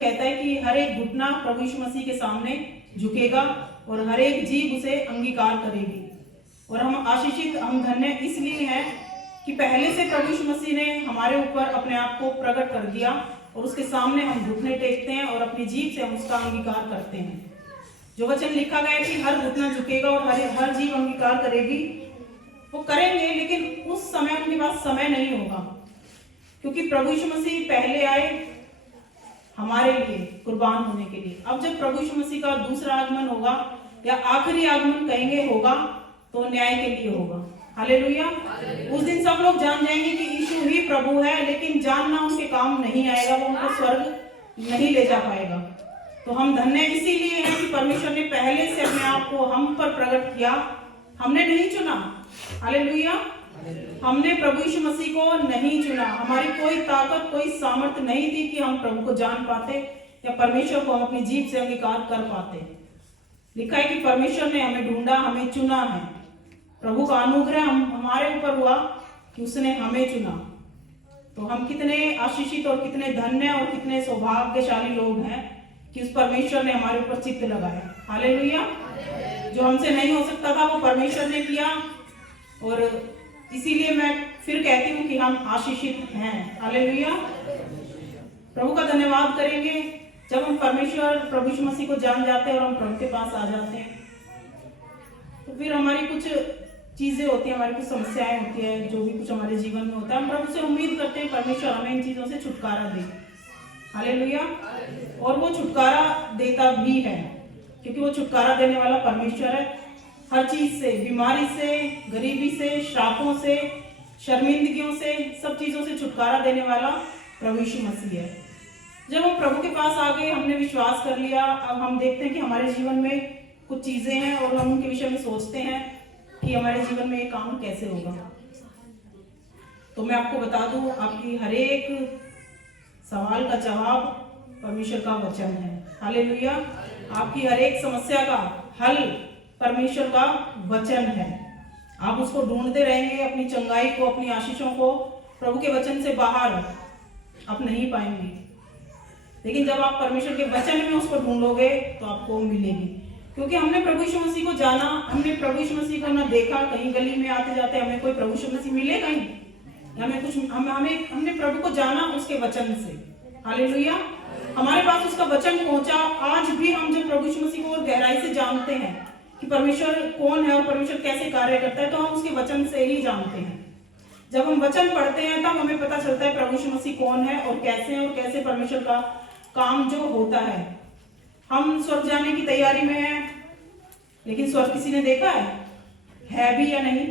कहता है कि हर एक घुटना प्रभु यीशु मसीह के सामने झुकेगा और हर एक जीभ उसे अंगीकार करेगी। और हम आशीषित, हम धन्य इसलिए हैं कि पहले से प्रभु यीशु मसीह ने हमारे ऊपर अपने आप को प्रकट कर दिया और उसके सामने हम घुटने टेकते हैं और अपनी जीभ से हम उसका अंगीकार करते हैं। जो वचन लिखा गया है कि हर घुटना झुकेगा और हर जीभ अंगीकार करेगी, वो करेंगे, लेकिन उस समय उनके पास समय नहीं होगा, क्योंकि प्रभु यीशु मसीह पहले आए हमारे लिए कुर्बान होने के लिए। अब जब प्रभु यीशु मसीह का दूसरा आगमन होगा या आखिरी आगमन कहेंगे होगा, तो न्याय के लिए होगा। हालेलुया। उस दिन सब लोग जान जाएंगे कि यीशु ही प्रभु है, लेकिन जानना उनके काम नहीं आएगा, वो उनको स्वर्ग नहीं ले जा पाएगा। तो हम धन्य इसीलिए हैं कि परमेश्वर ने पहले से अपने आप को हम पर प्रकट किया, हमने नहीं चुना। हालेलुया। हमने प्रभु यीशु मसीह को नहीं चुना, हमारी कोई ताकत, कोई सामर्थ्य नहीं थी कि हम प्रभु को जान पाते या परमेश्वर को हम अपनी जीभ से अंगीकार कर पाते। लिखा है कि परमेश्वर ने हमें ढूंढा, हमें चुना है। प्रभु का अनुग्रह हमारे ऊपर हुआ कि उसने हमें चुना। तो हम कितने आशीषित और कितने धन्य और कितने सौभाग्यशाली लोग हैं कि उस परमेश्वर ने हमारे ऊपर चित्त लगाया। हालेलुया। जो हमसे नहीं हो सकता था वो परमेश्वर ने किया, और इसीलिए मैं फिर कहती हूँ कि हम आशीषित हैं। हालेलुया। प्रभु का धन्यवाद करेंगे जब हम परमेश्वर प्रभु यीशु मसीह को जान जाते हैं और हम प्रभु के पास आ जाते हैं। तो फिर हमारी कुछ चीजें होती हैं, हमारी कुछ समस्याएं होती है, जो भी कुछ हमारे जीवन में होता है, हम प्रभु से उम्मीद करते हैं परमेश्वर हमें इन चीजों से छुटकारा दे। हालेलुया। और वो छुटकारा देता भी है, क्योंकि वो छुटकारा देने वाला परमेश्वर है। हर चीज से, बीमारी से, गरीबी से, श्रापों से, शर्मिंदगियों से, सब चीजों से छुटकारा देने वाला प्रभु यीशु मसीह है। जब हम प्रभु के पास आ गए, हमने विश्वास कर लिया, अब हम देखते हैं कि हमारे जीवन में कुछ चीजें हैं और हम उनके विषय में सोचते हैं कि हमारे जीवन में ये काम कैसे होगा। तो मैं आपको बता दूं, आपकी हर एक सवाल का जवाब परमेश्वर का वचन है। हालेलुया। आपकी हर एक समस्या का हल परमेश्वर का वचन है। आप उसको ढूंढते रहेंगे, अपनी चंगाई को, अपनी आशीषों को प्रभु के वचन से बाहर आप नहीं पाएंगे, लेकिन जब आप परमेश्वर के वचन में उसको ढूंढोगे तो आपको मिलेगी। क्योंकि हमने प्रभु यीशु मसीह को जाना, हमने प्रभु यीशु मसीह को ना देखा, कहीं गली में आते जाते हमें कोई प्रभु यीशु मसीह मिले कहीं, हमें कुछ हमने प्रभु को जाना उसके वचन से। हालेलुया। हमारे पास उसका वचन पहुंचा। आज भी हम जब प्रभु यीशु मसीह को और गहराई से जानते हैं कि परमेश्वर कौन है और परमेश्वर कैसे कार्य करता है, तो हम उसके वचन से ही जानते हैं। जब हम वचन पढ़ते हैं तब हमें पता चलता है प्रभु यीशु मसीह कौन है और कैसे परमेश्वर का काम जो होता है। हम स्वर्ग जाने की तैयारी में हैं, लेकिन स्वर्ग किसी ने देखा है भी या नहीं?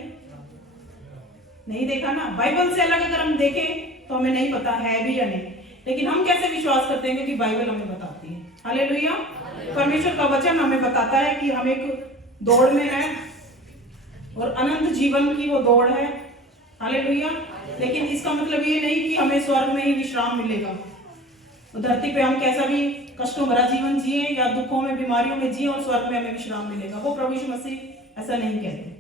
नहीं देखा ना। बाइबल से अलग अगर हम देखें तो हमें नहीं पता है भी या नहीं, लेकिन हम कैसे विश्वास करते हैं? क्योंकि बाइबल हमें बताती है। हालेलुया। परमेश्वर का वचन हमें बताता है कि हम एक दौड़ में है और अनंत जीवन की वो दौड़ है। हालेलुया। लेकिन इसका मतलब ये नहीं कि हमें स्वर्ग में ही विश्राम मिलेगा। तो धरती पे हम कैसा भी कष्टों भरा जीवन जिए या दुखों में, बीमारियों में जिए और स्वर्ग में हमें विश्राम मिलेगा, वो प्रभु यीशु मसीह ऐसा नहीं कहते।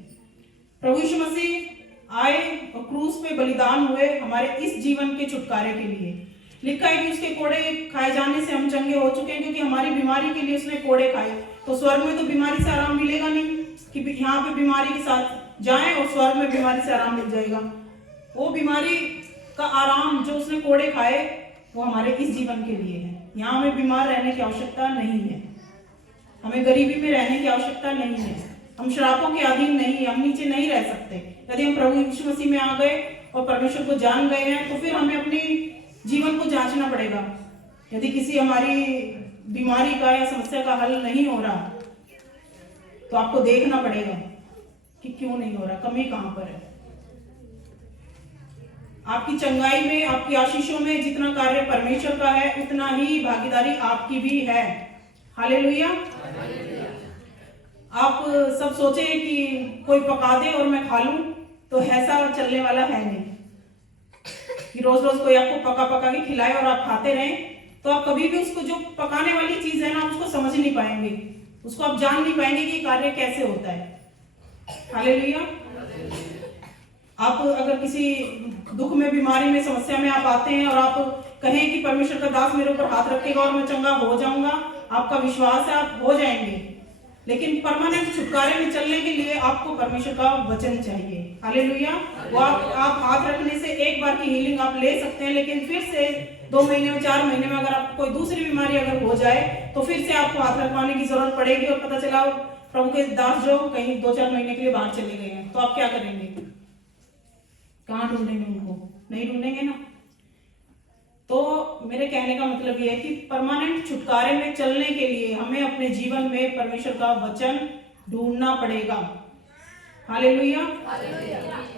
प्रभु यीशु मसीह आए और क्रूस पे बलिदान हुए हमारे इस जीवन के छुटकारे के लिए। लिखा है कि उसके कोड़े खाए जाने से हम चंगे हो चुके हैं, क्योंकि हमारी बीमारी के लिए उसने कोड़े खाए। तो स्वर्ग में तो बीमारी से आराम मिलेगा नहीं कि यहाँ पे बीमारी के साथ जाएं और स्वर्ग में बीमारी से आराम मिल जाएगा। वो बीमारी का आराम जो उसने कोड़े खाए वो हमारे इस जीवन के लिए है। यहाँ हमें बीमार रहने की आवश्यकता नहीं है, हमें गरीबी में रहने की आवश्यकता नहीं है, हम श्रापों के अधीन नहीं है, हम नीचे नहीं रह सकते। यदि हम प्रभु यीशु मसीह में आ गए और परमेश्वर को जान गए हैं, तो फिर हमें अपनी जीवन को जांचना पड़ेगा। यदि किसी हमारी बीमारी का या समस्या का हल नहीं हो रहा, तो आपको देखना पड़ेगा कि क्यों नहीं हो रहा, कमी कहां पर है। आपकी चंगाई में, आपकी आशीषों में जितना कार्य परमेश्वर का है, उतना ही भागीदारी आपकी भी है। हालेलुया। आप सब सोचे कि कोई पका दे और मैं खा लूं, तो ऐसा चलने वाला है नहीं कि रोज रोज कोई आपको पका के खिलाए और आप खाते रहें। तो आप कभी भी उसको, जो पकाने वाली चीज है ना, उसको समझ नहीं पाएंगे, उसको आप जान नहीं पाएंगे कि कार्य कैसे होता है। हालेलुया। आप अगर किसी दुख में, बीमारी में, समस्या में आप आते हैं और आप कहें कि परमेश्वर का दास मेरे ऊपर हाथ रखेगा और मैं चंगा हो जाऊंगा, आपका विश्वास है आप हो जाएंगे, लेकिन परमानेंट छुटकारे में चलने के लिए आपको परमेश्वर का वचन चाहिए। हालेलुया। वो आप हाथ रखने से एक बार की हीलिंग आप ले सकते हैं, लेकिन फिर से 2 महीने में 4 महीने में अगर आपको कोई दूसरी बीमारी अगर हो जाए तो फिर से आपको हाथ रखवाने की जरूरत पड़ेगी और पता चला प्रभु के दास जो कहीं 2-4 महीने के लिए बाहर चले गए हैं, तो आप क्या करेंगे? कहाँ ढूंढेंगे उनको? नहीं ढूंढेंगे ना। तो मेरे कहने का मतलब ये है कि परमानेंट छुटकारे में चलने के लिए हमें अपने जीवन में परमेश्वर का वचन ढूंढना पड़ेगा। हालेलुया।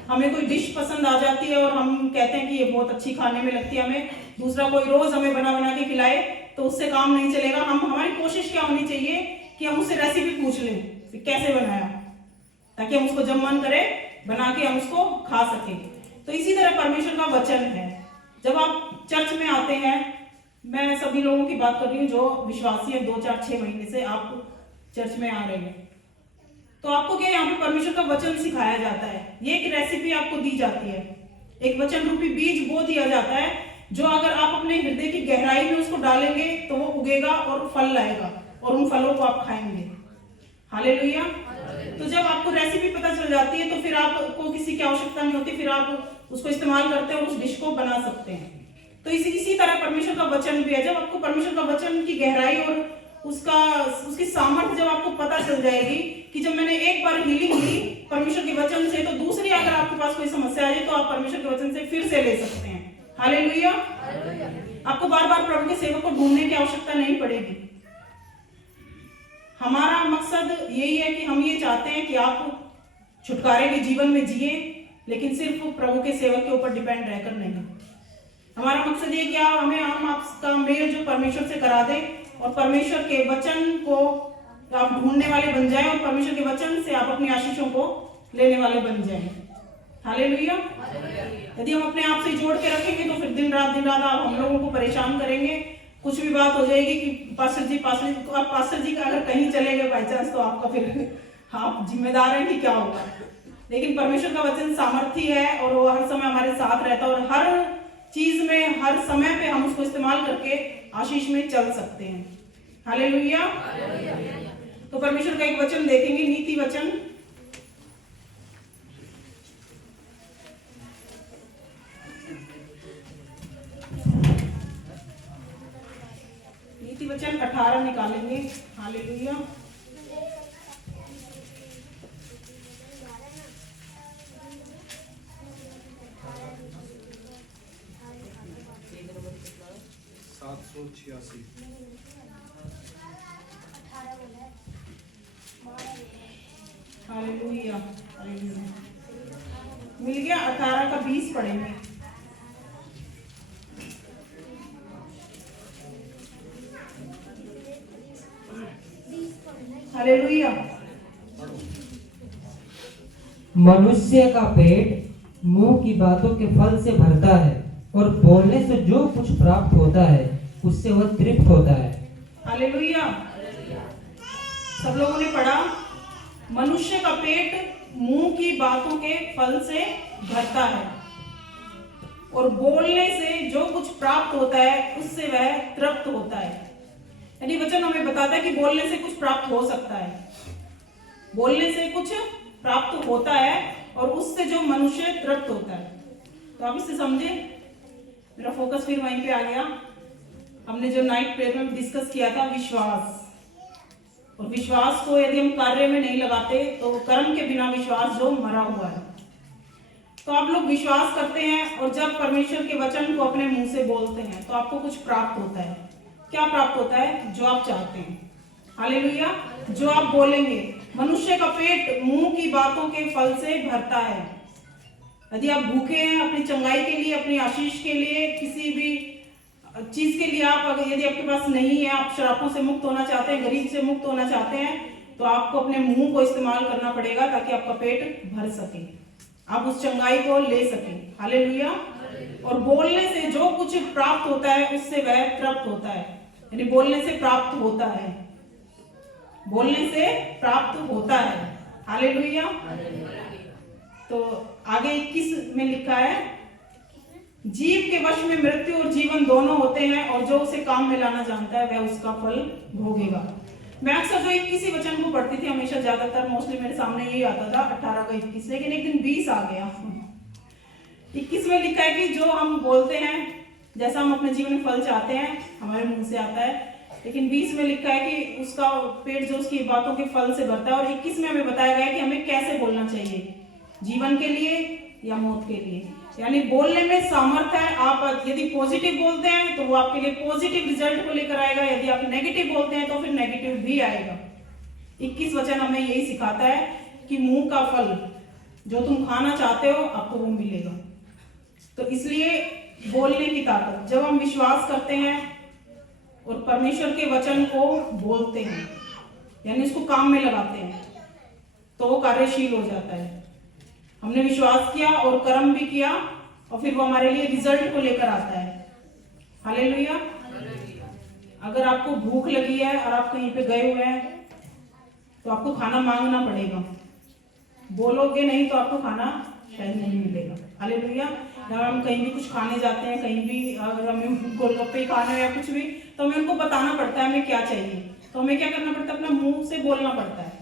हमें कोई डिश पसंद आ जाती है और हम कहते हैं कि ये बहुत अच्छी खाने में लगती है, हमें दूसरा कोई रोज हमें बना बना के खिलाए तो उससे काम नहीं चलेगा। हमारी कोशिश क्या होनी चाहिए कि हम उससे रेसिपी पूछ लें कैसे बनाया, ताकि हम उसको जब मन करे बना के हम उसको खा सके। तो इसी तरह परमेश्वर का वचन है। जब आप चर्च में आते हैं, मैं सभी लोगों की बात कर रही हूँ जो विश्वासी है, 2-4-6 महीने से आप चर्च में आ रहे हैं, तो आपको क्या यहाँ पे परमेश्वर का वचन सिखाया जाता है। ये एक रेसिपी आपको दी जाती है, एक वचन रूपी बीज वो दिया जाता है जो अगर आप अपने हृदय की गहराई में उसको डालेंगे तो वो उगेगा और फल लाएगा और उन फलों को आप खाएंगे। हालेलुया। तो जब आपको रेसिपी पता चल जाती है तो फिर आपको किसी की आवश्यकता नहीं होती, फिर आप उसको इस्तेमाल करते हैं और उस डिश को बना सकते हैं। तो इसी तरह परमेश्वर का वचन भी है। जब आपको परमेश्वर का वचन की गहराई और उसकी सामर्थ्य जब आपको पता चल जाएगी कि जब मैंने एक बार हीलिंग ली परमेश्वर के वचन से, तो दूसरी अगर आपके पास कोई समस्या आ जाए तो आप परमेश्वर के वचन से फिर से ले सकते हैं। हालेलुया। आपको बार बार प्रभु के सेवक को ढूंढने की आवश्यकता नहीं पड़ेगी। हमारा मकसद यही है कि हम ये चाहते हैं कि आप छुटकारे के जीवन में जिए, लेकिन सिर्फ प्रभु के सेवक के ऊपर डिपेंड रहकर नहीं। हमारा मकसद ये कि हम आपका मेल जो परमेश्वर से करा दे और परमेश्वर के वचन को आप ढूंढने वाले बन जाएं और परमेश्वर के वचन से आप अपनी आशीषों को लेने वाले बन जाएं। हालेलुया। यदि हम अपने आप से जोड़ के रखेंगे तो फिर दिन रात आप हम लोगों को परेशान करेंगे। कुछ भी बात हो जाएगी कि पास्टर जी का अगर कहीं चले गए बाई चांस तो आपका फिर आप जिम्मेदार हैं कि क्या होगा। लेकिन परमेश्वर का वचन सामर्थी है और वो हर समय हमारे साथ रहता है और हर चीज में हर समय पे हम उसको इस्तेमाल करके आशीष में चल सकते हैं। हालेलुया। तो परमेश्वर का एक वचन देखेंगे, नीति वचन नीति वचन 18 निकालेंगे। हालेलुया। हालेलुया। मिल गया। 18 का 20 पढ़ेंगे। हालेलुया। मनुष्य का पेट मुंह की बातों के फल से भरता है और बोलने से जो कुछ प्राप्त होता है उससे वह तृप्त होता है। हालेलुया। सब लोगों ने पढ़ा, मनुष्य का पेट मुंह की बातों के फल से भरता है और बोलने से जो कुछ प्राप्त होता है उससे वह तृप्त होता है। यानी वचन हमें बताता है कि बोलने से कुछ प्राप्त हो सकता है, बोलने से कुछ प्राप्त होता है और उससे जो मनुष्य तृप्त होता है। तो आप इससे समझे, मेरा फोकस फिर वहीं पे आ गया। हमने जो नाइट प्रेयर में डिस्कस किया था विश्वास, और विश्वास को यदि हम कार्य में नहीं लगाते तो कर्म के बिना विश्वास जो मरा हुआ है। तो आप लोग विश्वास करते हैं और जब परमेश्वर के वचन को अपने मुंह से बोलते हैं तो आपको कुछ प्राप्त होता है। क्या प्राप्त होता है? जो आप चाहते हैं। हालेलुया। जो आप बोलेंगे। मनुष्य का पेट मुंह की बातों के फल से भरता है। यदि आप भूखे हैं अपनी चंगाई के लिए, अपनी आशीष के लिए, किसी भी चीज के लिए, आप यदि आपके पास नहीं है, आप शराबों से मुक्त होना चाहते हैं, गरीब से मुक्त होना चाहते हैं, तो आपको अपने मुंह को इस्तेमाल करना पड़ेगा ताकि आपका पेट भर सके, आप उस चंगाई को ले सके। हालेलुया। और बोलने से जो कुछ प्राप्त होता है उससे वह तृप्त होता है। यानी बोलने से प्राप्त होता है, बोलने से प्राप्त होता है। हालेलुया। तो आगे 21 में लिखा है, जीव के वश में मृत्यु और जीवन दोनों होते हैं, और जो उसे काम में लाना जानता है वह उसका फल भोगेगा। मैं अक्सर जो 21 वचन को पढ़ती थी, हमेशा ज्यादातर मोस्टली मेरे सामने यही आता था 18 का 21, लेकिन एक दिन 20 आ गया। 21 में लिखा है कि जो हम बोलते हैं, जैसा हम अपने जीवन में फल चाहते हैं, हमारे मुंह से आता है। लेकिन 20 में लिखा है कि उसका पेट जो उसकी बातों के फल से भरता है। और 21 में हमें बताया गया है कि हमें कैसे बोलना चाहिए, जीवन के लिए या मौत के लिए। यानी बोलने में सामर्थ्य है। आप यदि पॉजिटिव बोलते हैं तो वो आपके लिए पॉजिटिव रिजल्ट को लेकर आएगा, यदि आप नेगेटिव बोलते हैं तो फिर नेगेटिव भी आएगा। 21 वचन हमें यही सिखाता है कि मुंह का फल जो तुम खाना चाहते हो आपको वो मिलेगा। तो इसलिए बोलने की ताकत, जब हम विश्वास करते हैं और परमेश्वर के वचन को बोलते हैं, यानी उसको काम में लगाते हैं, तो वो कार्यशील हो जाता है। हमने विश्वास किया और कर्म भी किया, और फिर वो हमारे लिए रिजल्ट को लेकर आता है। हालेलुया। अगर आपको भूख लगी है और आप कहीं पे गए हुए हैं तो आपको खाना मांगना पड़ेगा। बोलोगे नहीं तो आपको खाना शायद नहीं मिलेगा। हालेलुया। जब हम कहीं भी कुछ खाने जाते हैं, कहीं भी अगर हमें गोलगप्पे खाना है या कुछ भी, तो हमें उनको बताना पड़ता है हमें क्या चाहिए। तो हमें क्या करना पड़ता है, अपने मुंह से बोलना पड़ता है।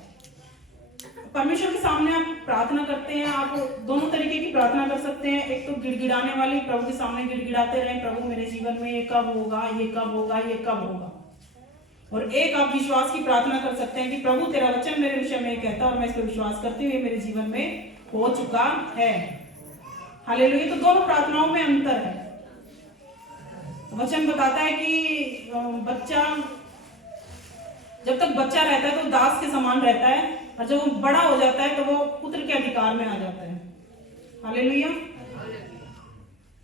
परमेश्वर के सामने आप प्रार्थना करते हैं, आप दोनों तरीके की प्रार्थना कर सकते हैं। एक तो गिड़गिड़ाने वाली, प्रभु के सामने गिड़गिड़ाते रहें, प्रभु मेरे जीवन में ये कब होगा, ये कब होगा, ये कब होगा। और एक आप विश्वास की प्रार्थना कर सकते हैं कि प्रभु तेरा वचन मेरे विषय में कहता है और मैं इस पर विश्वास करती हूँ, ये मेरे जीवन में हो चुका है। हालेलुया। तो दोनों प्रार्थनाओं में अंतर है। वचन बताता है कि बच्चा, जब तक बच्चा रहता है तो दास के समान रहता है, और जब वो बड़ा हो जाता है तो वो पुत्र के अधिकार में आ जाता है। हालेलुया।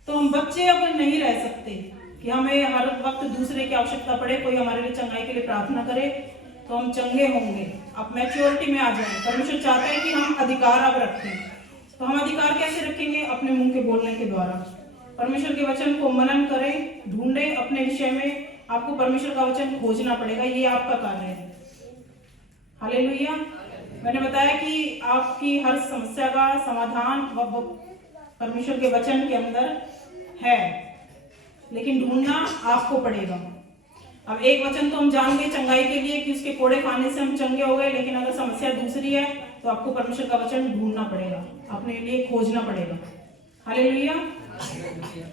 तो हम बच्चे अब नहीं रह सकते कि हमें हर वक्त दूसरे की आवश्यकता पड़े, कोई हमारे लिए चंगाई के लिए प्रार्थना करे तो हम चंगे होंगे। आप मैच्योरिटी में आ जाएं। परमेश्वर चाहता है कि हम अधिकार अब रखें। तो हम अधिकार कैसे रखेंगे? अपने मुंह के बोलने के द्वारा। परमेश्वर के वचन को मनन करें, ढूंढें अपने विषय में। आपको परमेश्वर का वचन खोजना पड़ेगा, ये आपका कार्य है। हालेलुया। मैंने बताया कि आपकी हर समस्या का समाधान परमेश्वर के वचन के अंदर है, लेकिन ढूंढना आपको पड़ेगा। अब एक वचन तो हम जान गए चंगाई के लिए कि उसके कोड़े खाने से हम चंगे हो गए, लेकिन अगर समस्या दूसरी है तो आपको परमेश्वर का वचन ढूंढना पड़ेगा, अपने लिए खोजना पड़ेगा। हालेलुया।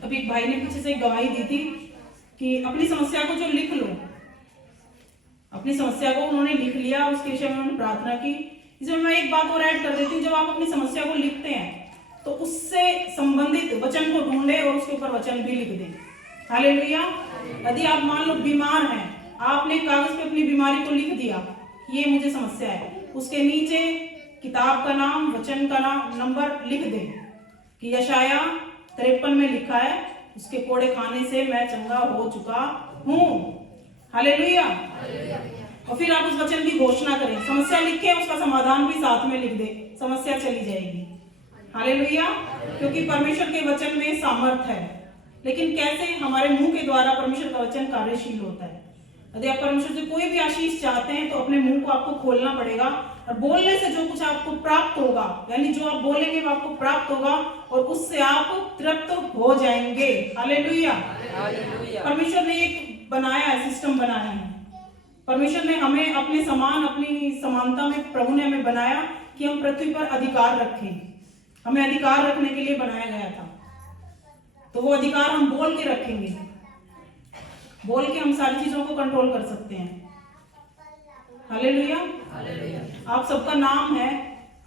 अभी एक भाई ने पीछे से एक गवाही दी थी कि अपनी समस्या को जो लिख लो, अपनी समस्या को उन्होंने लिख लिया, उसके विषय में उन्होंने प्रार्थना की। इसमें मैं एक बात और ऐड कर देती हूँ, जब आप अपनी समस्या को लिखते हैं तो उससे संबंधित वचन को ढूंढे और उसके ऊपर वचन भी लिख दें। हालेलुया। यदि आप मान लो बीमार हैं, आपने कागज पे अपनी बीमारी को लिख दिया, ये मुझे समस्या है, उसके नीचे किताब का नाम, वचन का नाम, नंबर लिख दें कि यशाया 53 में लिखा है, उसके कोड़े खाने से मैं चंगा हो चुका हूँ। हालेलुया। और फिर आप उस वचन की घोषणा करें। समस्या लिखे, उसका समाधान भी साथ में लिख दे, समस्या चली जाएगी। हालेलुया। क्योंकि परमेश्वर के वचन में सामर्थ्य है। लेकिन कैसे? हमारे मुंह के द्वारा परमेश्वर का वचन कार्यशील होता है। यदि आप परमेश्वर से कोई भी आशीष चाहते हैं तो अपने मुंह को आपको खोलना पड़ेगा, और बोलने से जो कुछ आपको प्राप्त होगा, यानी जो आप बोलेंगे वो आपको प्राप्त होगा, और उससे आप तृप्त हो जाएंगे। हालेलुया। परमेश्वर ने एक बनाया है, सिस्टम बनाया है। परमेश्वर ने हमें अपने समान, अपनी समानता में प्रभु ने हमें बनाया कि हम पृथ्वी पर अधिकार रखें। हमें अधिकार रखने के लिए बनाया गया था। तो वो अधिकार हम बोल के रखेंगे। बोल के हम सारी चीजों को कंट्रोल कर सकते हैं। हालेलुया। आप सबका नाम है।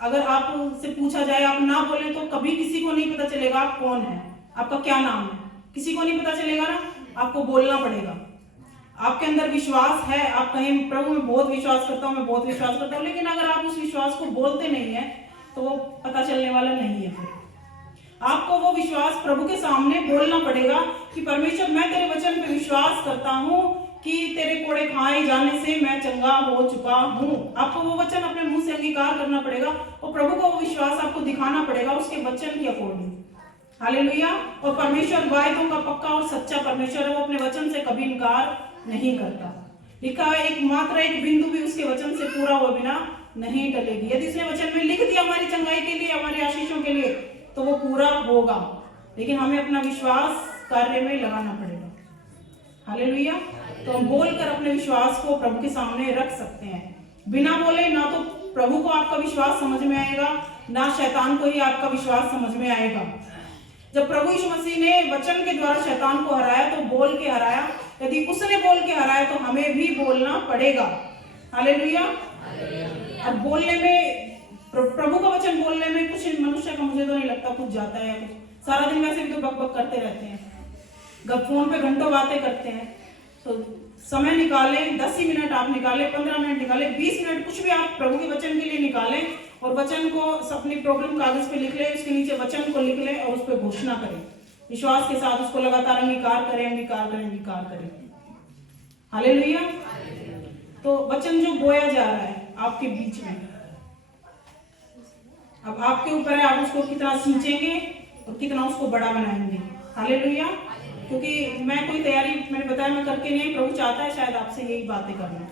अगर आपसे पूछा जाए, आप ना बोले तो कभी किसी को नहीं पता चलेगा आप कौन है, आपका क्या नाम है, किसी को नहीं पता चलेगा ना। आपको बोलना पड़ेगा। आपके अंदर विश्वास है, आप कहें प्रभु मैं बहुत विश्वास करता हूँ, मैं बहुत विश्वास करता हूँ, लेकिन अगर आप उस विश्वास को बोलते नहीं है तो वो पता चलने वाला नहीं है। फिर आपको वो विश्वास प्रभु के सामने बोलना पड़ेगा कि परमेश्वर मैं तेरे वचन पे विश्वास करता हूँ कि तेरे कोड़े खाए जाने से मैं चंगा हो चुका हूँ। आपको वो वचन अपने मुंह से अंगीकार करना पड़ेगा, और प्रभु को वो विश्वास आपको दिखाना पड़ेगा उसके वचन के अकॉर्डिंग। हालेलुया। और परमेश्वर वायदों का पक्का और सच्चा परमेश्वर है, वो अपने वचन से कभी इनकार नहीं करता। लिखा है एक मात्र एक बिंदु भी उसके वचन से पूरा हुए बिना नहीं टलेगी। यदि उसने वचन में लिख दिया हमारी चंगाई के लिए, हमारी आशीषों के लिए, तो वो पूरा होगा। लेकिन हमें अपना विश्वास कार्य में लगाना पड़ेगा। हालेलुया। तो हम बोलकर अपने विश्वास को प्रभु के सामने रख सकते हैं। बिना बोले ना तो प्रभु को आपका विश्वास समझ में आएगा, ना शैतान को ही आपका विश्वास समझ में आएगा। जब प्रभु यीशु मसीह ने वचन के द्वारा शैतान को हराया तो बोल के हराया। यदि उसने बोल के हराया तो हमें भी बोलना पड़ेगा। हालेलुया। अब बोलने में, प्रभु का वचन बोलने में कुछ मनुष्य का मुझे तो नहीं लगता कुछ जाता है। कुछ सारा दिन वैसे भी तो बक बक करते रहते हैं, फोन पे घंटों बातें करते हैं। तो समय निकालें, 10 ही मिनट आप निकालें, 15 मिनट निकालें, 20 मिनट, कुछ भी आप प्रभु के वचन के लिए निकालें और वचन को अपनी प्रॉब्लम कागज पे लिख लें, उसके नीचे वचन को लिख लें और उस पर घोषणा करें। विश्वास के साथ उसको लगातार अंगीकार करें, अंगीकार करें, अंगीकार करें। हालेलुया। तो वचन जो बोया जा रहा है आपके बीच में, अब आपके ऊपर है, आप उसको कितना सींचेंगे और कितना उसको बड़ा बनाएंगे। हालेलुया। क्योंकि मैं कोई तैयारी, मैंने बताया, मैं करके नहीं, प्रभु चाहता है शायद आपसे यही बातें करना।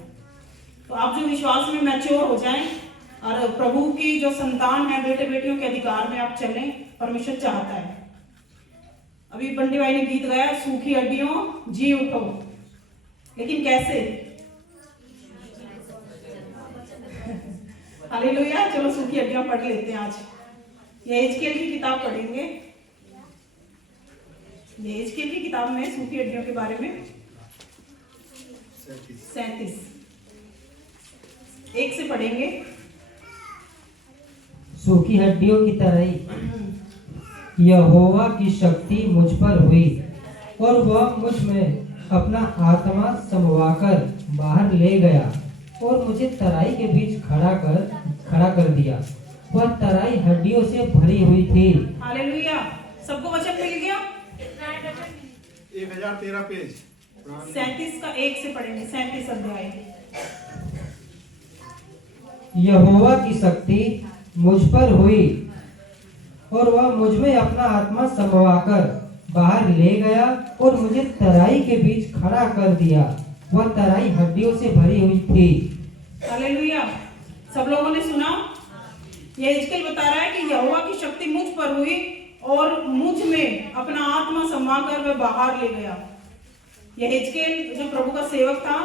तो आप जो विश्वास में मैच्योर हो जाएं और प्रभु की जो संतान है, बेटे बेटियों के अधिकार में आप चलें, परमेश्वर चाहता है। अभी बंटी भाई ने गीत गाया, सूखी हड्डियों जी उठो, लेकिन कैसे? हालेलुया। चलो सूखी हड्डियां पढ़ लेते हैं आज। ये एजकेल की किताब पढ़ेंगे। ये एजकेल की किताब में सूखी हड्डियों के बारे में 37 1 से पढ़ेंगे। सूखी हड्डियों की तरह यहोवा की शक्ति मुझ पर हुई और वह मुझ में अपना आत्मा समवाकर बाहर ले गया और मुझे तराई के बीच खड़ा कर दिया। वह तराई हड्डियों से भरी हुई थी। हालेलुया। सबको वचन मिल गया? 1013 पेज 37 का 1 से पढ़ेंगे। 37 अध्याय। यहोवा की शक्ति मुझ पर हुई और वह मुझ में अपना आत्मा समवाकर बाहर ले गया और मुझे तराई के बीच खड़ा कर दिया। वह तराई हड्डियों से भरी हुई थी। हालेलुया। सब लोगों ने सुना? यह एजकेल बता रहा है कि यहोवा की शक्ति मुझ पर हुई और मुझ में अपना आत्मा समाकर वह बाहर ले गया। यह एजकेल जो प्रभु का सेवक था,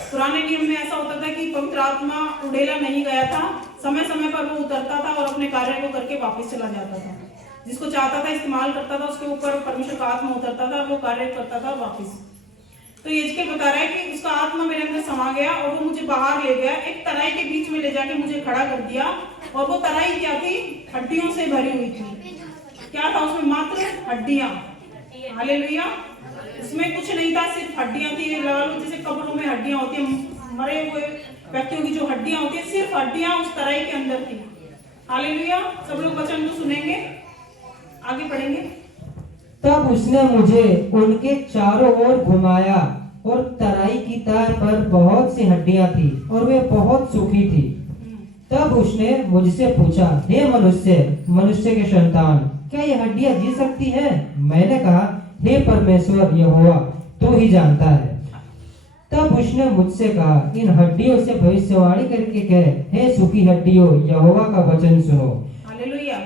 पुराने नियम में ऐसा होता था कि पवित्र आत्मा उड़ेला नहीं गया था, समय समय पर वो उतरता था और अपने कार्य को करके वापस चला जाता था। जिसको चाहता था इस्तेमाल करता था, उसके ऊपर परमेश्वर का आत्मा उतरता था और वो कार्य करता था वापस। तो एजकेल बता रहा है कि उसका आत्मा मेरे अंदर समा गया और वो मुझे बाहर ले गया, एक तराई के बीच में ले जाके मुझे खड़ा कर दिया। और वो तराई क्या थी? हड्डियों से भरी हुई थी। क्या था उसमें? मात्र हड्डियां। हालेलुया। उसमें कुछ नहीं था, सिर्फ हड्डियां थी। लगा लो जैसे कब्रों में हड्डियां होती हैं, मरे हुए व्यक्तियों की जो हड्डियां होती है, सिर्फ हड्डियां उस तराई के अंदर थी। हालेलुया। सब लोग वचन को सुनेंगे, आगे पढ़ेंगे। तब उसने मुझे उनके चारों ओर घुमाया और तराई की तार पर बहुत सी हड्डियां थी और वे बहुत सूखी थी। तब उसने मुझसे पूछा, हे मनुष्य के संतान, क्या ये हड्डियां जी सकती हैं? मैंने कहा, हे परमेश्वर यहोवा, तू ही जानता है। तब उसने मुझसे कहा, इन हड्डियों से भविष्यवाणी करके कह, हे सूखी हड्डियों, यहोवा का वचन सुनो। हालेलुया।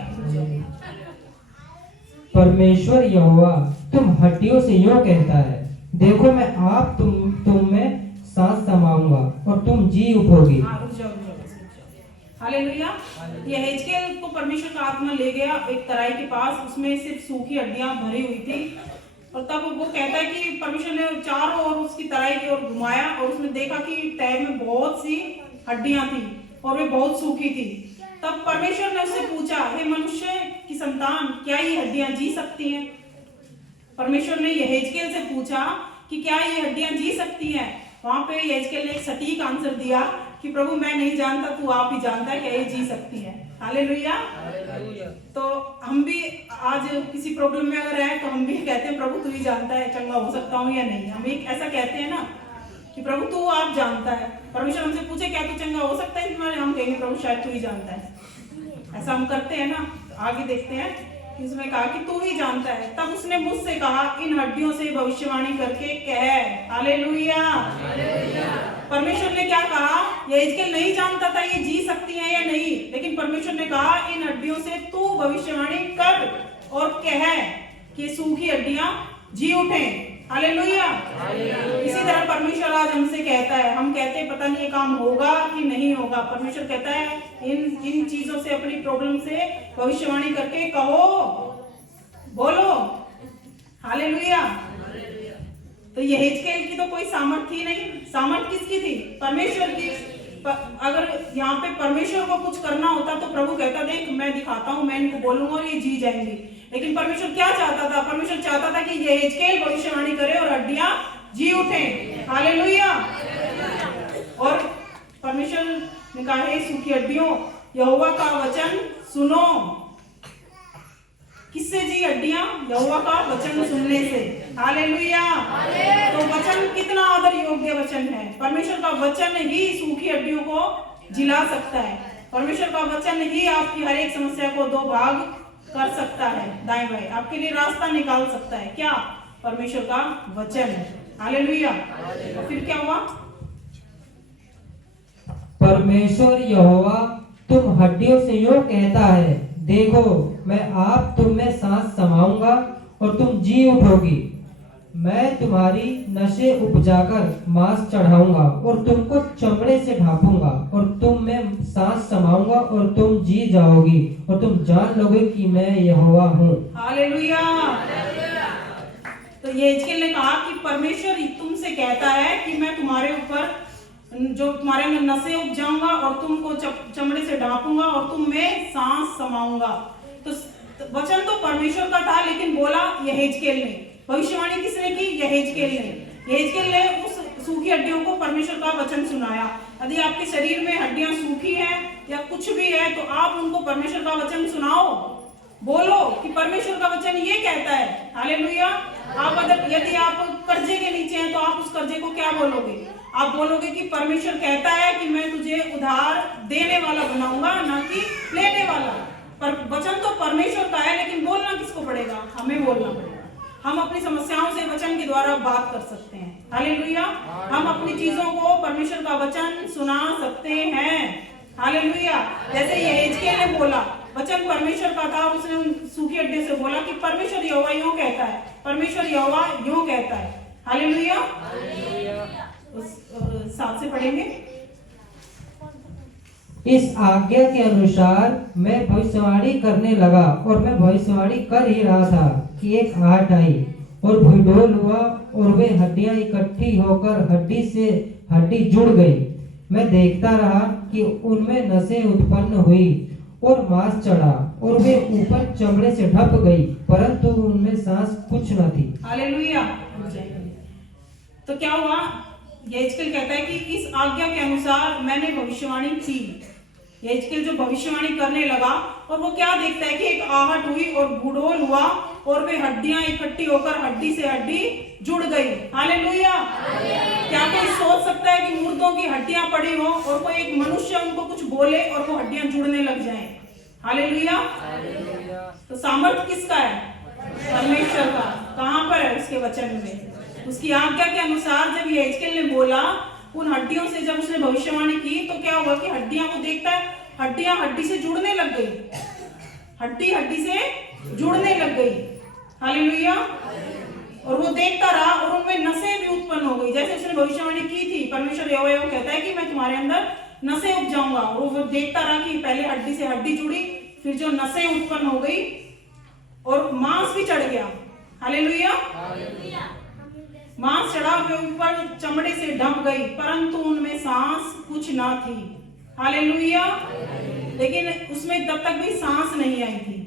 परमेश्वर यहोवा तुम हड्डियों से यूं कहता है, देखो मैं आप तुम में सांस समाऊंगा और तुम जी उठोगी। रुक जाओ। हालेलुया। यह एजकेल को परमेश्वर का आत्मा ले गया एक तराई के पास, उसमें सिर्फ सूखी हड्डियां भरी हुई थी। और तब वो कहता है कि परमेश्वर ने चारों ओर उसकी तराई की ओर घुमाया और उसने देखा कि तह में बहुत सी हड्डियां थी और वे बहुत सूखी थी। तब परमेश्वर ने उससे पूछा, हे मनुष्य की संतान, क्या ये हड्डियां जी सकती हैं? परमेश्वर ने यहेजकेल से पूछा कि क्या ये हड्डियां जी सकती हैं? वहां पे यहेजकेल ने एक सटीक आंसर दिया कि प्रभु मैं नहीं जानता, तू आप ही जानता है क्या ये जी सकती है। हालेलुया। तो हम भी आज किसी प्रॉब्लम में अगर है तो हम भी कहते हैं, प्रभु तू ही जानता है चंगा हो सकता हूँ या नहीं। हम एक ऐसा कहते हैं ना कि प्रभु तू आप जानता है। परमेश्वर हमसे पूछे क्या तू चंगा हो सकता है तुम्हारे, हम कहेंगे प्रभु शायद तू ही जानता है। ऐसा हम करते हैं ना। आगे देखते हैं कि उसने कहा कि तू ही जानता है। तब उसने मुझसे कहा, इन हड्डियों से भविष्यवाणी करके कह। हालेलुया। परमेश्वर ने क्या कहा? यहेजकेल नहीं जानता था ये जी सकती है या नहीं, लेकिन परमेश्वर ने कहा इन हड्डियों से तू भविष्यवाणी कर और कह। कि सूखी हड्डियां जी उठे। हालेलुया। इसी तरह परमेश्वर आज हमसे कहता है, हम कहते हैं पता नहीं ये काम होगा कि नहीं होगा, परमेश्वर कहता है इन चीजों से, अपनी प्रॉब्लम से भविष्यवाणी करके कहो, बोलो। हालेलुया। तो यहेजकेल की तो कोई सामर्थ थी नहीं, सामर्थ किसकी थी? परमेश्वर की। अगर यहाँ पे परमेश्वर को कुछ करना होता तो प्रभु कहता देख मैं दिखाता हूँ, मैं इनको बोलूंगा और ये जी जाएंगी। लेकिन परमेश्वर क्या चाहता था? परमेश्वर चाहता था कि यहेजकेल भविष्यवाणी करे और हड्डियां जी उठे। हालेलुया। और परमेश्वर ने कहा हे सूखी हड्डियों, यहोवा का वचन सुनो। किससे जी हड्डियां? यहोवा का वचन सुनने से। हालेलुया। तो वचन कितना आदर योग्य वचन है। परमेश्वर का वचन ही सूखी हड्डियों को जिला सकता है। परमेश्वर का वचन ही आपकी हर एक समस्या को दो भाग कर सकता है, दाएं बाएं, आपके लिए रास्ता निकाल सकता है। क्या? परमेश्वर का वचन। हालेलुया। फिर क्या हुआ? परमेश्वर यहोवा तुम हड्डियों से यूं कहता है, देखो मैं आप तुम में सांस समाऊंगा और तुम जी उठोगी। मैं तुम्हारी नसें उपजाकर मांस चढ़ाऊंगा और तुमको चमड़े से ढांपूंगा और तुम में सांस समाऊंगा और तुम जी जाओगी और तुम जान लोगे कि मैं यहोवा हूँ। हालेलुया। तो यहेजकेल ने कहा कि परमेश्वर तुमसे कहता है कि मैं तुम्हारे ऊपर जो तुम्हारे में नसें उपजाऊंगा और तुमको चमड़े से ढांपूंगा और तुम में सांस समाऊंगा। तो वचन तो परमेश्वर का था, लेकिन बोला यहेजकेल ने। भविष्यवाणी किसने की? यहेजकेल ने। यहेजकेल ने उस सूखी हड्डियों को परमेश्वर का वचन सुनाया। यदि आपके शरीर में हड्डियां सूखी हैं या कुछ भी है तो आप उनको परमेश्वर का वचन सुनाओ, बोलो कि परमेश्वर का वचन ये कहता है। हालेलुया। आप अगर यदि आप कर्जे के नीचे हैं तो आप उस कर्जे को क्या बोलोगे? आप बोलोगे कि परमेश्वर कहता है कि मैं तुझे उधार देने वाला बनाऊंगा, ना कि लेने वाला। पर वचन तो परमेश्वर का है, लेकिन बोलना किसको पड़ेगा? हमें बोलना पड़ेगा। हम अपनी समस्याओं से वचन के द्वारा बात कर सकते हैं। हालेलुया। हम अपनी चीजों को परमेश्वर का वचन सुना सकते हैं। हालेलुया। जैसे यहेजकेल ने बोला, वचन परमेश्वर का था, उसने उन सूखी हड्डियों से बोला कि परमेश्वर यहोवा यूं कहता है, परमेश्वर यहोवा यूं कहता है। हालेलुया। 7 से पढ़ेंगे। इस आज्ञा के अनुसार मैं भविष्यवाणी करने लगा और मैं भविष्यवाणी कर ही रहा था कि एक आहट आई और भूडोल हुआ और वे हड्डियां इकट्ठी होकर हड्डी से हड्डी जुड़ गई। मैं देखता रहा कि उनमें नसें उत्पन्न हुई और मांस चढ़ा और वे ऊपर चमड़े से ढप गई, परंतु उनमें सांस कुछ न थी। हालेलुया। तो क्या हुआ? यहेजकेल कहता है कि इस आज्ञा के अनुसार मैंने भविष्यवाणी की। यहेजकेल जो भविष्यवाणी करने लगा और वो क्या देखता है कि एक आहट हुई और भूडोल हुआ और वे हड्डियां इकट्ठी होकर हड्डी से हड्डी जुड़ गई। हालेलुया। क्या कोई सोच सकता है कि मुर्दों की हड्डियां पड़ी हो और कोई एक मनुष्य उनको कुछ बोले और वो हड्डियां जुड़ने लग जाएं? हालेलुया। तो सामर्थ किसका है? परमेश्वर का। कहां पर है? उसके वचन में। उसकी आज्ञा के अनुसार जब यहेजकेल ने बोला, उन हड्डियों से जब उसने भविष्यवाणी की, तो क्या हुआ कि हड्डियां, वो देखता है हड्डियां हड्डी से जुड़ने लग गई, हड्डी हड्डी से जुड़ने लग गई। हालेलुया। और वो देखता रहा और उनमें नसें भी उत्पन्न हो गई, जैसे उसने भविष्यवाणी की थी। परमेश्वर यहोवा कहता है कि मैं तुम्हारे अंदर नसें उपजाऊंगा। और वो देखता रहा कि पहले हड्डी से हड्डी जुड़ी, फिर जो नसें उत्पन्न हो गई और मांस भी चढ़ गया। हालेलुया। मांस चढ़ा, वे ऊपर चमड़े से ढप गई, परंतु उनमें सांस कुछ ना थी। हालेलुया। लेकिन उसमें तब तक भी सांस नहीं आई थी।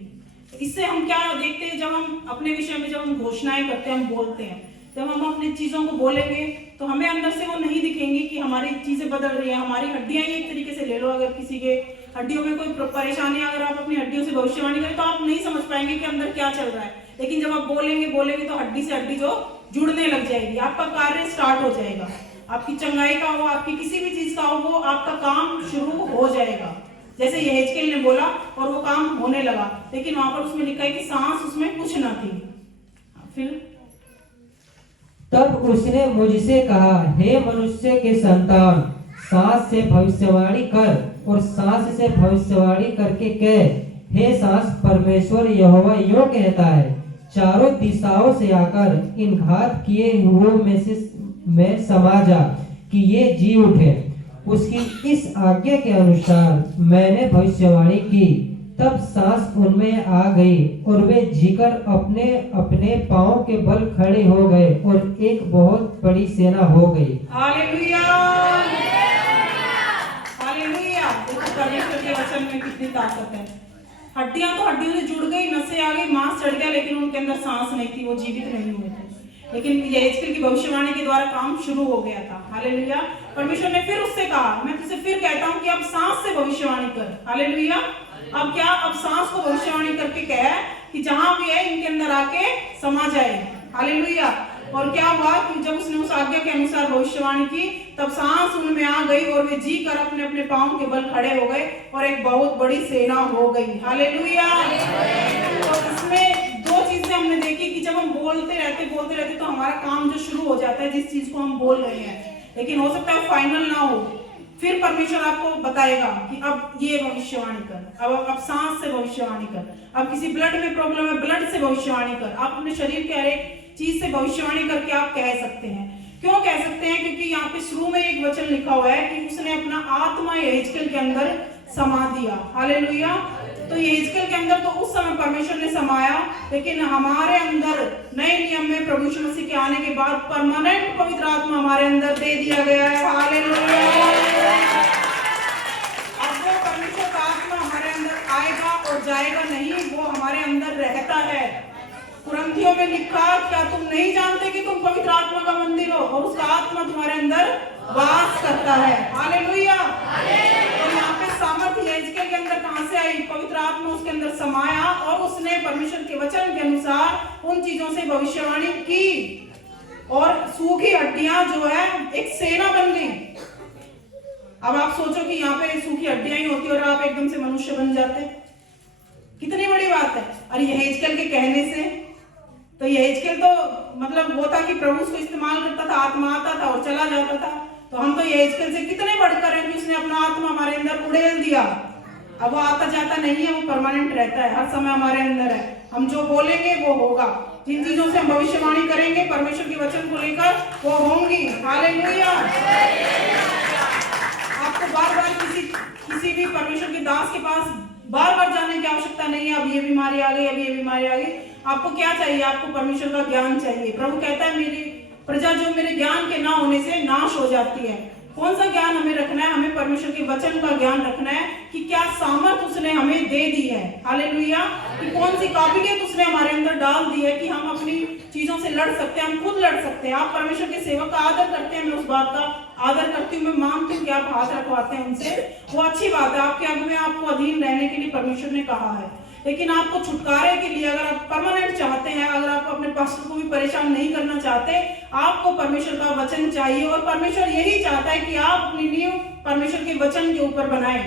इससे हम क्या देखते हैं? जब हम अपने विषय में जब हम घोषणाएं करते हैं, हम बोलते हैं, जब हम अपनी चीजों को बोलेंगे तो हमें अंदर से वो नहीं दिखेंगी कि हमारी चीजें बदल रही है। हमारी हड्डियां ही एक तरीके से ले लो, अगर किसी के हड्डियों में कोई परेशानी, अगर आप अपनी हड्डियों से भविष्यवाणी करें तो आप नहीं समझ पाएंगे कि अंदर क्या चल रहा है। लेकिन जब आप बोलेंगे तो हड्डी से हड्डी जो जुड़ने लग जाएगी, आपका कार्य स्टार्ट हो जाएगा। आपकी चंगाई का हो, आपकी किसी भी चीज का हो, वो आपका काम शुरू हो जाएगा। जैसे यहेजकेल ने बोला और वो काम होने लगा। लेकिन वहां पर उसमें लिखा है कि सांस उसमें कुछ ना थी। फिर तब उसने मुझसे कहा, हे मनुष्य के संतान, सांस से भविष्यवाणी कर और सांस से भविष्यवाणी करके कह, हे सांस, परमेश्वर यहोवा यूं कहता है, चारों दिशाओं से आकर इन घात किए हुओं में समा जा कि ये जी उठे। उसकी इस आज्ञा के अनुसार मैंने भविष्यवाणी की। तब सांस उनमें आ गई और वे जीकर अपने अपने पांव के बल खड़े हो गए और एक बहुत बड़ी सेना हो गई। Hallelujah, hallelujah. देखो परमेश्वर के वचन में कितनी ताकत है। हड्डियां तो हड्डियों से जुड़ गई, नसें आ गई, मांस चढ़ गया, लेकिन उनके अंदर सांस नहीं थी, वो जीवित नहीं हुए थे। लेकिन यहेजकेल की भविष्यवाणी के द्वारा काम शुरू हो गया था। हालेलुया। परमेश्वर ने फिर उससे कहा, मैं तुझसे फिर कहता हूँ कि अब सांस से भविष्यवाणी कर। हालेलुया। अब क्या, अब सांस को भविष्यवाणी करके कह कि जहां भी है इनके अंदर आके समा जाए। हालेलुया। और क्या हुआ कि जब उसने उस आज्ञा के अनुसार भविष्यवाणी की, तब सांस उनमें आ गई और वे जी कर अपने अपने पांव के बल खड़े हो गए और एक बहुत बड़ी सेना हो गई। हालेलुया। तो इसमें दो चीजें हमने देखी कि जब हम बोलते रहते तो हमारा काम जो शुरू हो जाता है, जिस चीज को हम बोल रहे हैं, लेकिन हो सकता है फाइनल ना हो, फिर परमेश्वर आपको बताएगा कि अब ये भविष्यवाणी कर, अब सांस से भविष्यवाणी कर, अब किसी ब्लड में प्रॉब्लम है, ब्लड से भविष्यवाणी कर। आप अपने शरीर के हर एक चीज से भविष्यवाणी करके आप कह सकते हैं। क्यों कह सकते हैं? क्योंकि यहाँ पे शुरू में एक वचन लिखा हुआ है कि उसने अपना आत्मा यहेजकेल के अंदर समा दिया। हालेलुया। तो यहेजकेल के अंदर तो उस समय परमेश्वर ने समाया, लेकिन हमारे अंदर नए नियम में प्रभु यीशु मसीह के आने के बाद परमानेंट पवित्र आत्मा हमारे अंदर दे दिया गया है। हालेलुया। अब वो परमेश्वर का आत्मा हमारे अंदर आएगा और जाएगा नहीं, वो हमारे अंदर रहता है। कुरिन्थियों में लिखा, क्या तुम नहीं जानते कि तुम पवित्र आत्मा का मंदिर हो और उसका आत्मा तुम्हारे अंदर वास करता है। हालेलुया। और यहाँ पे सामर्थ्य यहेजकेल के अंदर कहां से आई? पवित्र आत्मा उसके अंदर समाया और उसने परमेश्वर के वचन के अनुसार उन चीजों से भविष्यवाणी की और सूखी हड्डियां जो है एक सेना बन गई। अब आप सोचो कि यहाँ पे सूखी हड्डियां ही होती और आप एकदम से मनुष्य बन जाते, कितनी बड़ी बात है। और यहेजकेल के कहने से, तो यहेजकेल तो मतलब वो था कि प्रभु उसको इस्तेमाल करता था, आत्मा आता था और चला जाता था। तो हम तो यहेजकेल से कितने बढ़कर हैं कि उसने अपना आत्मा हमारे अंदर उड़ेल दिया। अब वो आता जाता नहीं है, वो परमानेंट रहता है, हर समय हमारे अंदर है। हम जो बोलेंगे वो होगा, जिन चीजों से हम भविष्यवाणी करेंगे परमेश्वर के वचन को लेकर, वो होंगी। हालेलुया। आपको बार बार किसी भी परमेश्वर के दास के पास बार बार जाने की आवश्यकता नहीं है। अब ये बीमारी आ गई, अब ये बीमारी आ गई। आपको क्या चाहिए? आपको परमेश्वर का ज्ञान चाहिए। प्रभु कहता है, मेरी प्रजा जो मेरे ज्ञान के ना होने से नाश हो जाती है। कौन सा ज्ञान हमें रखना है? हमें परमेश्वर के वचन का ज्ञान रखना है कि क्या सामर्थ उसने हमें दे दी है। हालेलुया। कि कौन सी काबिलियत उसने हमारे अंदर डाल दी है कि हम अपनी चीजों से लड़ सकते हैं, हम खुद लड़ सकते हैं। आप परमेश्वर के सेवक का आदर करते हैं, मैं उस बात का आदर करती हूँ, मैं मानती हूँ कि आप हाथ रखवाते हैं उनसे, वो अच्छी बात है। आपके आगे में आपको अधीन रहने के लिए परमेश्वर ने कहा है, लेकिन आपको छुटकारे के लिए अगर आप परमानेंट चाहते हैं, अगर आप अपने पास्टर को भी परेशान नहीं करना चाहते, आपको परमेश्वर का वचन चाहिए। और परमेश्वर यही चाहता है कि आप अपनी नींव परमेश्वर के वचन के ऊपर बनाएं।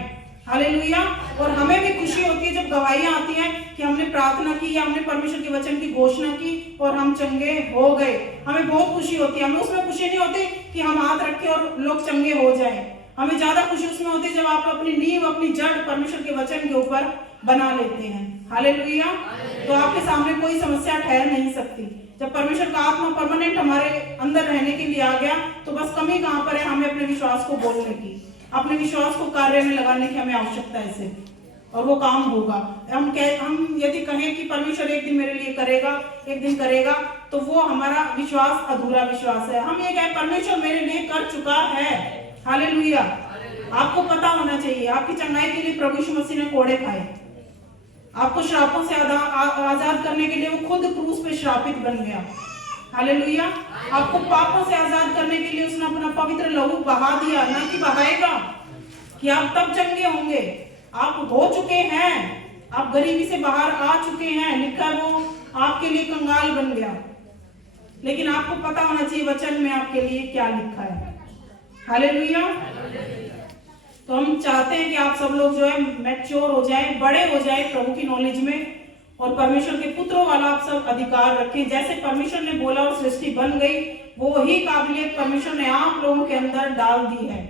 हालेलुया। और हमें भी खुशी होती है जब गवाहियां आती हैं कि हमने प्रार्थना की या हमने परमेश्वर के वचन की घोषणा की और हम चंगे हो गए। हमें बहुत खुशी होती है। हमें उसमें खुशी नहीं होती कि हम हाथ रखें और लोग चंगे हो जाएं। हमें ज्यादा खुशी उसमें होती है जब आप अपनी नींव, अपनी जड़ परमेश्वर के वचन के ऊपर बना लेते हैं। हालेलुया। तो आपके सामने कोई समस्या ठहर नहीं सकती। जब परमेश्वर का आत्मा परमानेंट हमारे अंदर रहने के लिए आ गया, तो बस कमी कहां पर है? हमें अपने विश्वास को बोलने की, अपने विश्वास को कार्य में लगाने की हमें आवश्यकता है सिर्फ, और वो काम होगा। हम यदि कहें कि परमेश्वर एक दिन मेरे लिए करेगा, एक दिन करेगा, तो वो हमारा विश्वास अधूरा विश्वास है। हम ये कहें परमेश्वर मेरे लिए कर चुका है। हालेलुया। आपको पता होना चाहिए, आपकी चंगाई के लिए प्रभु यीशु मसीह ने कोड़े खाए, आपको श्रापों से आजाद करने के लिए वो खुद क्रूस पे श्रापित बन गया। हालेलुया। आपको पापों से आजाद करने के लिए उसने अपना पवित्र लहू बहा दिया, ना कि बहाएगा, कि आप तब चंगे होंगे। आप हो चुके हैं, आप गरीबी से बाहर आ चुके हैं। लिखा वो आपके लिए कंगाल बन गया, लेकिन आपको पता होना चाहिए वचन में आपके लिए क्या लिखा है। हालेलुया। तो हम चाहते हैं कि आप सब लोग जो है मैच्योर हो जाए, बड़े हो जाए प्रभु की नॉलेज में, और परमेश्वर के पुत्रों वाला आप सब अधिकार रखें। जैसे परमेश्वर ने बोला और सृष्टि बन गई, वो ही काबिलियत परमेश्वर ने आप लोगों के अंदर डाल दी है।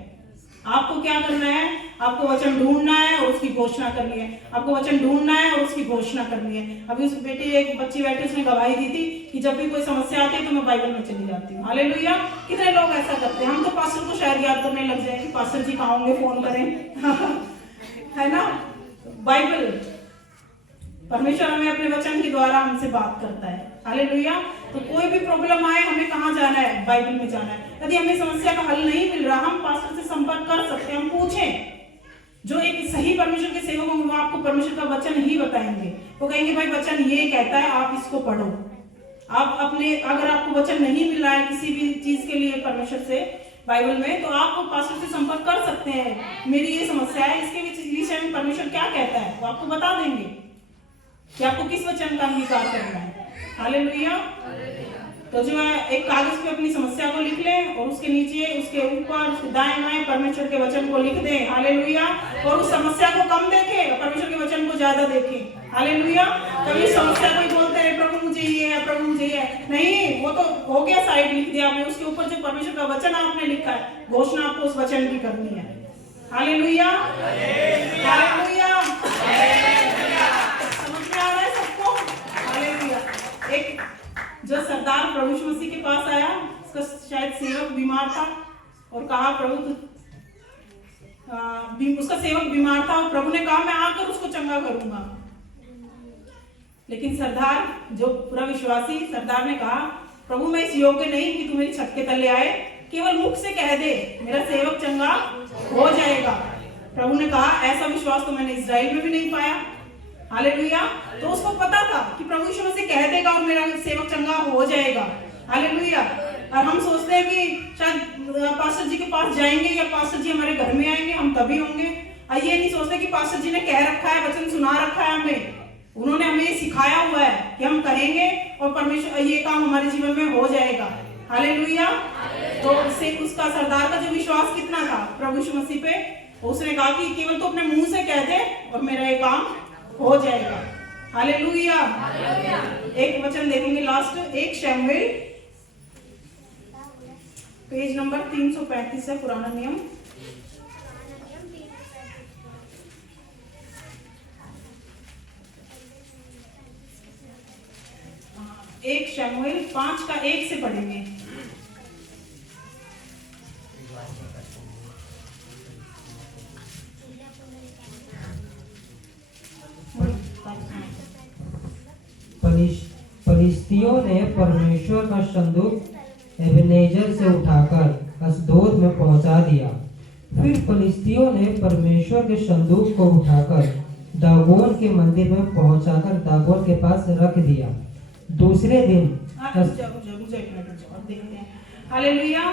आपको क्या करना है, आपको वचन ढूंढना है और उसकी घोषणा करनी है। आपको वचन ढूंढना है और उसकी घोषणा करनी है। अभी उस बेटी, एक बच्ची बैठी, उसने गवाही दी थी कि जब भी कोई समस्या आती है तो मैं बाइबल में चली जाती हूँ। हालेलुया। कितने लोग ऐसा करते हैं। हम तो पास्टर को शायद याद करने लग जाए कि पास्टर जी कहाँ होंगे, फोन करें है ना। बाइबल, परमेश्वर हमें अपने वचन के द्वारा हमसे बात करता है। हालेलुया। तो कोई भी प्रॉब्लम आए, हमें कहाँ जाना है, बाइबल में जाना है। यदि हमें समस्या का हल नहीं मिल रहा, हम पास्टर से संपर्क कर सकते हैं, हम पूछें। जो एक सही परमेश्वर के सेवक होंगे वो आपको परमेश्वर का वचन ही बताएंगे। वो कहेंगे भाई वचन ये कहता है, आप इसको पढ़ो। आप अपने, अगर आपको वचन नहीं मिल रहा है किसी भी चीज के लिए परमेश्वर से बाइबल में, तो आप पास्टर से संपर्क कर सकते हैं। मेरी ये समस्या है, इसके विषय में परमेश्वर क्या कहता है, वो आपको बता देंगे कि आपको किस वचन का अंगीकार करना है। हालेलुया। तो जो है एक कागज पे अपनी समस्या को लिख लें और उसके नीचे, उसके ऊपर, उसके दाएं बाएं परमेश्वर के वचन को लिख दें। हालेलुया। और उस समस्या को कम देखें, परमेश्वर के वचन को ज्यादा देखें। हालेलुया। कभी समस्या कोई बोलते हैं प्रभु मुझे ये है, प्रभु मुझे ये है, नहीं, वो तो हो गया, साइड लिख दिया आपने। उसके ऊपर जो परमेश्वर का वचन आपने लिखा है, घोषणा आपको उस वचन की करनी है। हालेलुया। हालेलुया। समझ में आ रहा है सबको। हालेलुया। एक जो सरदार प्रभु यीशु मसीह के पास आया, उसका शायद सेवक बीमार था और कहा प्रभु, उसका सेवक बीमार था और प्रभु ने कहा मैं आकर उसको चंगा करूंगा। लेकिन सरदार, जो पूरा विश्वासी, सरदार ने कहा प्रभु मैं इस योग्य नहीं कि तू मेरी छत के तले आए, केवल मुख से कह दे मेरा सेवक चंगा हो जाएगा। प्रभु ने कहा ऐसा विश्वास तो मैंने इस्राएल में भी नहीं पाया। हालेलुया। तो उसको पता था कि प्रभु यीशु मसीह कह देगा और मेरा सेवक चंगा हो जाएगा। हालेलुया। और हम सोचते हैं कि शायद पास्टर जी के पास जाएंगे या पास्टर जी हमारे घर में आएंगे, हम तभी होंगे। ये नहीं सोचते कि पास्टर जी ने कह रखा है, वचन सुना रखा है हमें, उन्होंने हमें सिखाया हुआ है कि हम कहेंगे और परमेश्वर ये काम हमारे जीवन में हो जाएगा। हालेलुया। तो उससे उसका सरदार का जो विश्वास कितना था प्रभु यीशु मसीह पे, उसने कहा कि केवल तो अपने मुंह से कह दे और मेरा ये काम हो जाएगा। हालेलुया। एक वचन देखेंगे लास्ट, 1 शमूएल पेज नंबर 335 है, पुराना नियम। एक शमूएल 5 का 1 से पढ़ेंगे। फलिस्तियों ने परमेश्वर का संदूक एबेनेजर से उठाकर अशदोद में पहुंचा दिया। फिर फलिस्तियों ने परमेश्वर के संदूक को उठाकर दागोन के मंदिर में पहुंचाकर दागोन के पास रख दिया। दूसरे दिन देखते हैं। हालेलुया।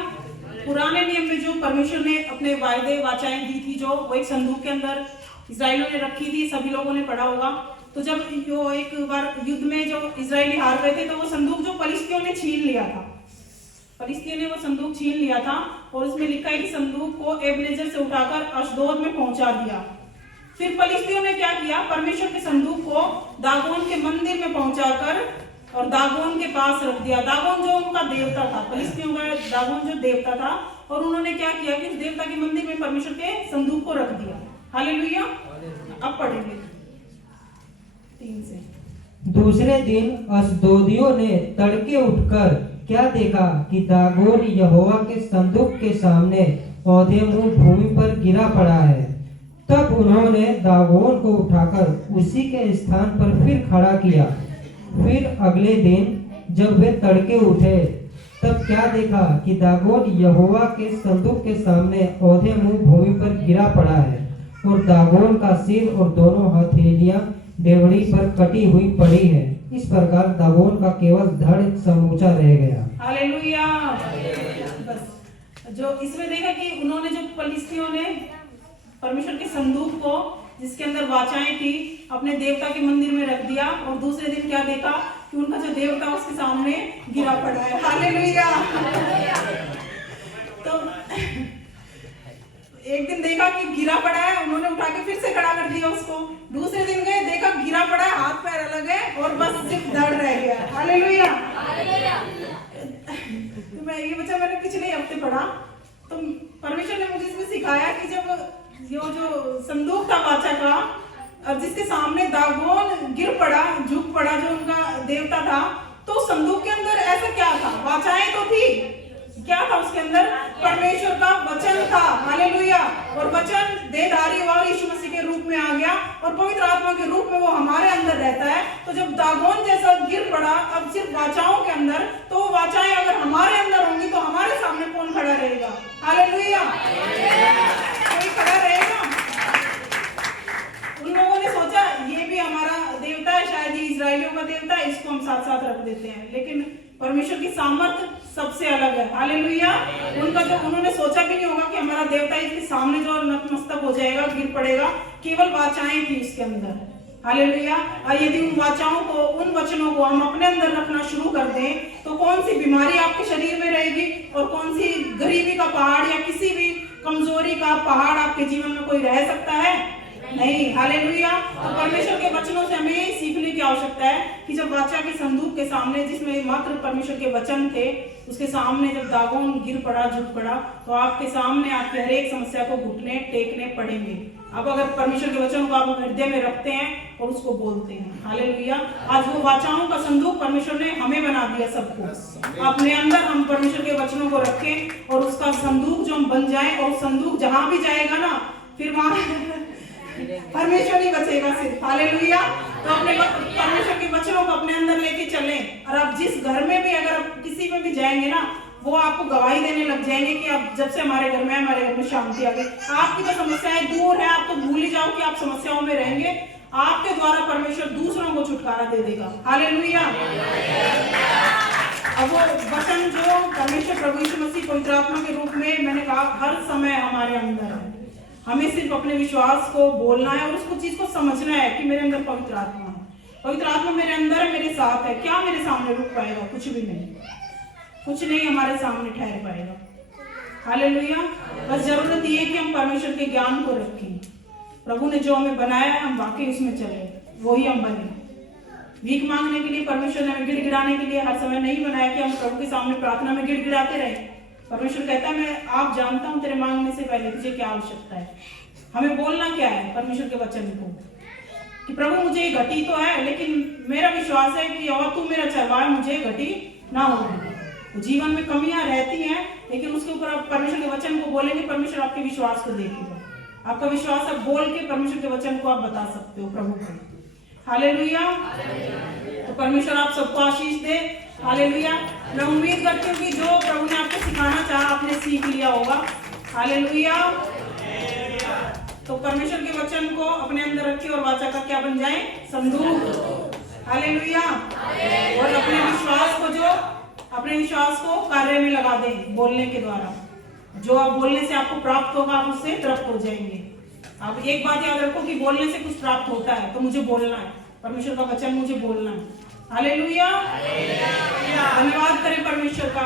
पुराने नियम में जो परमेश्वर ने अपने वायदे वाचाएं दी थी, जो वो एक संदूक के अंदर इस्राएलियों ने रखी थी, सभी लोगों ने पढ़ा होगा। तो जब वो एक बार युद्ध में जो इजरायली हार गए थे, तो वो संदूक जो फलिस्तियों ने छीन लिया था, फलिस्तियों ने वो संदूक छीन लिया था और उसमें लिखा है कि संदूक को एबेनेजर से उठाकर अशदोद में पहुंचा दिया। फिर फलिस्तियों ने क्या किया, परमेश्वर के संदूक को दागोन के मंदिर में पहुंचाकर और दागोन के पास रख दिया। दागोन जो उनका देवता था, फलिस्तियों का दागोन जो देवता था, और उन्होंने क्या किया कि उस देवता के मंदिर में परमेश्वर के संदूक को रख दिया। हालेलुया। अब पढ़ेंगे 3 से। दूसरे दिन अशदोदियों ने तड़के उठकर क्या देखा कि दागोन यहोवा के संदूक के सामने औंधे मुंह भूमि पर गिरा पड़ा है। तब उन्होंने दागोन को उठाकर उसी के स्थान पर फिर खड़ा किया। फिर अगले दिन जब वे तड़के उठे, तब क्या देखा कि दागोन यहोवा के संदूक के सामने औंधे मुंह भूमि पर गिरा पड़ा है और दागोन का सिर और दोनों हथेलियां डेवढ़ी पर कटी हुई पड़ी है। इस प्रकार दागोन का केवल धड़ समूचा रह गया। हालेलुया। बस जो इसमें देखा कि उन्होंने, जो फलिस्तियों ने परमेश्वर के संदूक को, जिसके अंदर वाचाएं थी, अपने देवता के मंदिर में रख दिया और दूसरे दिन क्या देखा कि उनका जो देवता उसके सामने गिरा पड़ा है। हालेलुया। तो एक दिन देखा कि गिरा पड़ा है, उन्होंने उठा के फिर से खड़ा कर दिया उसको। दूसरे दिन गए, देखा गिरा पड़ा है, हाथ पैर अलग है और बस सिर्फ धड़ रह गया। हालेलुया। तो मैं ये बच्चा मैंने पिछले हफ्ते पढ़ा, तो परमेश्वर ने मुझे इसमें सिखाया कि दागोन गिर पड़ा, झुक पड़ा, जो उनका देवता था, तो संदूक के अंदर ऐसा क्या था? वाचाएं तो थी। क्या था उसके अंदर? परमेश्वर का वचन था। हालेलुया। और वचन देहधारी हुआ, यीशु मसीह के रूप में आ गया और पवित्र आत्मा के रूप में वो हमारे अंदर रहता है। तो जब दागोन जैसा गिर पड़ा अब सिर्फ वाचाओं के अंदर, तो वो वाचाएं अगर हमारे अंदर होंगी तो हमारे सामने कौन खड़ा रहेगा? हालेलुया। कोई खड़ा रहेगा? उन लोगों ने सोचा ये भी हमारा देवता है, शायद ये इजरायलियों का देवता है, इसको हम साथ साथ रख देते हैं। लेकिन परमेश्वर की सामर्थ्य सबसे अलग है। हालेलुया। उनका जो उन्होंने सोचा भी नहीं होगा कि हमारा देवता इसके सामने जो नतमस्तक हो जाएगा, गिर पड़ेगा। केवल वाचाएं थी उसके अंदर। हालेलुया। और यदि उन वाचाओं को, उन वचनों को हम अपने अंदर रखना शुरू कर दें तो कौन सी बीमारी आपके शरीर में रहेगी और कौन सी गरीबी का पहाड़ या किसी भी कमजोरी का पहाड़ आपके जीवन में कोई रह सकता है? नहीं। हालेलुया। तो परमेश्वर के वचनों से हमें यही सीखने की आवश्यकता है कि जब वाचा के संदूक के सामने, जिसमें मात्र परमेश्वर के वचन थे, उसके सामने जब दागोन गिर पड़ा, झुक पड़ा, तो आपके सामने आपकी हर एक समस्या को घुटने टेकने पड़ेंगे। अब अगर परमेश्वर के वचन को आप हृदय में रखते हैं और उसको बोलते हैं। हालेलुया। आज वो वाचाओं का संदूक परमेश्वर ने हमें बना दिया सबको। अपने अंदर हम परमेश्वर के वचनों को रखें और उसका संदूक जो हम बन जाए, और संदूक जहां भी जाएगा ना, फिर वहां परमेश्वर ही बचेगा सिर्फ। हालेलुया। तो अपने परमेश्वर के वचनों को अपने अंदर लेके चलें। और आप जिस घर में भी, अगर आप किसी में भी जाएंगे ना, वो आपको गवाही देने लग जाएंगे कि अब जब से हमारे घर में शांति आ गई। आपकी जो समस्याएं दूर है, आप तो भूल ही जाओ कि आप समस्याओं में रहेंगे। आपके द्वारा परमेश्वर दूसरों को छुटकारा दे देगा। हालेलुया। अब वो वचन जो परमेश्वर प्रभु यीशु मसीह पवित्र आत्मा के रूप में, मैंने कहा, हर समय हमारे अंदर है। हमें सिर्फ अपने विश्वास को बोलना है और उसको चीज को समझना है कि मेरे अंदर पवित्र आत्मा है। पवित्र आत्मा मेरे अंदर है, मेरे साथ है। क्या मेरे सामने रुक पाएगा? कुछ भी नहीं। कुछ नहीं हमारे सामने ठहर पाएगा। हालेलुया। बस जरूरत ये है कि हम परमेश्वर के ज्ञान को रखें। प्रभु ने जो हमें बनाया है, हम वाकई उसमें चले, वही हम बने। भीख मांगने के लिए परमेश्वर ने हमें गिड़गिड़ाने के लिए हर समय नहीं बनाया कि हम प्रभु के सामने प्रार्थना में गिड़गिड़ाते रहे। परमेश्वर कहता है, मैं आप जानता हूं तेरे मांगने से पहले तुझे क्या आवश्यकता है। हमें बोलना क्या है परमेश्वर के वचन को, कि प्रभु मुझे घटी तो है, लेकिन मेरा विश्वास है कि और तू मेरा चरवाहा, मुझे घटी ना होगी। तो जीवन में कमियां रहती हैं, लेकिन उसके ऊपर आप परमेश्वर के वचन को बोलेंगे, परमेश्वर आपके विश्वास को देखेगा। आपका विश्वास आप बोल के परमेश्वर के वचन को आप बता सकते हो प्रभु को। हालेलुया। तो परमेश्वर आप सबको आशीष दे। हालेलुया। मैं उम्मीद करती हूँ कि जो प्रभु ने आपको सिखाना चाहा आपने सीख लिया होगा। हालेलुया। तो परमेश्वर के वचन को अपने अंदर रखिए और वाचा का क्या बन जाए? संदूक। हालेलुया। और अपने विश्वास को कार्य में लगा दें बोलने के द्वारा। जो आप बोलने से आपको प्राप्त होगा, आप उससे तृप्त हो जाएंगे। आप एक बात याद रखो कि बोलने से कुछ प्राप्त होता है, तो मुझे बोलना है, परमेश्वर का वचन मुझे बोलना है। हालेलुया। धन्यवाद करें परमेश्वर का।